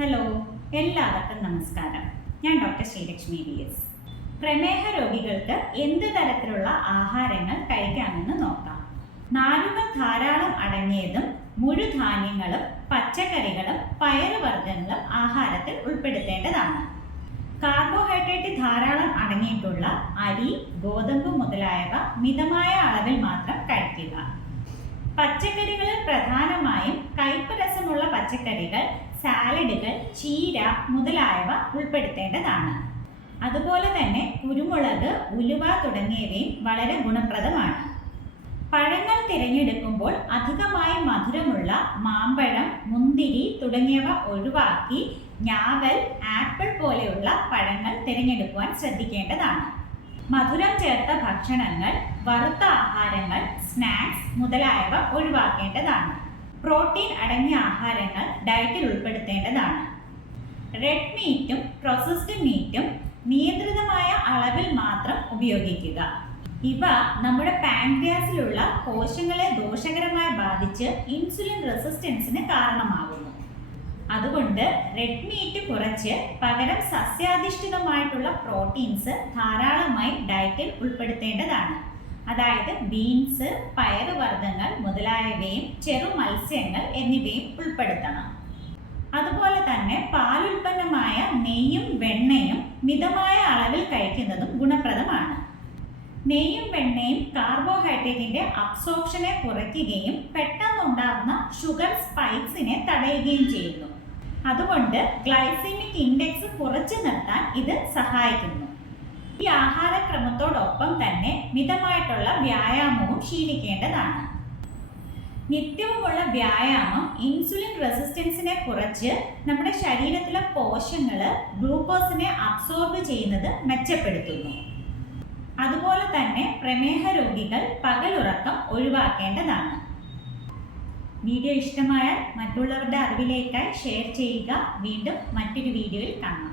Hello എല്ലാവർക്കും നമസ്കാരം. ഞാൻ ഡോക്ടർ ശ്രീലക്ഷ്മി വി എസ് പ്രമേഹ രോഗികൾക്ക് എന്ത് തരത്തിലുള്ള ആഹാരങ്ങൾ കഴിക്കാമെന്ന് നോക്കാം. നാരുകൾ ധാരാളം അടങ്ങിയതും മുഴുധാന്യങ്ങളും പച്ചക്കറികളും പയറുവർഗങ്ങളും ആഹാരത്തിൽ ഉൾപ്പെടുത്തേണ്ടതാണ്. കാർബോഹൈഡ്രേറ്റ് ധാരാളം അടങ്ങിയിട്ടുള്ള അരി ഗോതമ്പ് മുതലായവ മിതമായ അളവിൽ മാത്രം കഴിക്കുക. പച്ചക്കറികളിൽ പ്രധാനമായും കയ്പ് രസമുള്ള പച്ചക്കറികൾ സാലഡുകൾ ചീര മുതലായവ ഉൾപ്പെടുത്തേണ്ടതാണ്. അതുപോലെ തന്നെ കുരുമുളക് ഉലുവ തുടങ്ങിയവയും വളരെ ഗുണപ്രദമാണ്. പഴങ്ങൾ തിരഞ്ഞെടുക്കുമ്പോൾ അധികമായി മധുരമുള്ള മാമ്പഴം മുന്തിരി തുടങ്ങിയവ ഒഴിവാക്കി ഞാവൽ ആപ്പിൾ പോലെയുള്ള പഴങ്ങൾ തിരഞ്ഞെടുക്കുവാൻ ശ്രദ്ധിക്കേണ്ടതാണ്. മധുരം ചേർത്ത ഭക്ഷണങ്ങൾ വറുത്ത ആഹാരങ്ങൾ സ്നാക്സ് മുതലായവ ഒഴിവാക്കേണ്ടതാണ്. പ്രോട്ടീൻ അടങ്ങിയ ആഹാരങ്ങൾ ഡയറ്റിൽ ഉൾപ്പെടുത്തേണ്ടതാണ്. റെഡ് മീറ്റും പ്രോസസ്ഡ് മീറ്റും നിയന്ത്രിതമായ അളവിൽ മാത്രം ഉപയോഗിക്കുക. ഇവ നമ്മുടെ പാൻക്രിയാസിലുള്ള കോശങ്ങളെ ദോഷകരമായി ബാധിച്ച് ഇൻസുലിൻ റെസിസ്റ്റൻസിന് കാരണമാകുന്നു. അതുകൊണ്ട് റെഡ് മീറ്റ് കുറച്ച് പകരം സസ്യാധിഷ്ഠിതമായിട്ടുള്ള പ്രോട്ടീൻസ് ധാരാളമായി ഡയറ്റിൽ ഉൾപ്പെടുത്തേണ്ടതാണ്. അതായത് ബീൻസ് പയറുവർഗങ്ങൾ മുതലായവയും ചെറു മത്സ്യങ്ങൾ എന്നിവയും ഉൾപ്പെടുത്തണം. അതുപോലെ തന്നെ പാലുൽപ്പന്നമായ നെയ്യും വെണ്ണയും മിതമായ അളവിൽ കഴിക്കുന്നതും ഗുണപ്രദമാണ്. നെയ്യും വെണ്ണയും കാർബോഹൈഡ്രേറ്റിന്റെ അബ്സോർപ്ഷനെ കുറയ്ക്കുകയും പെട്ടെന്നുണ്ടാകുന്ന ഷുഗർ സ്പൈക്സിനെ തടയുകയും ചെയ്യുന്നു. അതുകൊണ്ട് ഗ്ലൈസീമിക് ഇൻഡെക്സ് കുറച്ചു നിർത്താൻ ഇത് സഹായിക്കുന്നു. ഈ ആഹാരക്രമത്തോടൊപ്പം തന്നെ മിതമായിട്ടുള്ള വ്യായാമവും ശീലിക്കേണ്ടതാണ്. നിത്യവുമുള്ള വ്യായാമം ഇൻസുലിൻ റെസിസ്റ്റൻസിനെ കുറച്ച് നമ്മുടെ ശരീരത്തിലെ കോശങ്ങൾ ഗ്ലൂക്കോസിനെ അബ്സോർബ് ചെയ്യുന്നത് മെച്ചപ്പെടുത്തുന്നു. അതുപോലെ തന്നെ പ്രമേഹ രോഗികൾ പകലുറക്കം ഒഴിവാക്കേണ്ടതാണ്. വീഡിയോ ഇഷ്ടമായാൽ മറ്റുള്ളവരുടെ അറിവിലേക്കായി ഷെയർ ചെയ്യുക. വീണ്ടും മറ്റൊരു വീഡിയോയിൽ കാണാം.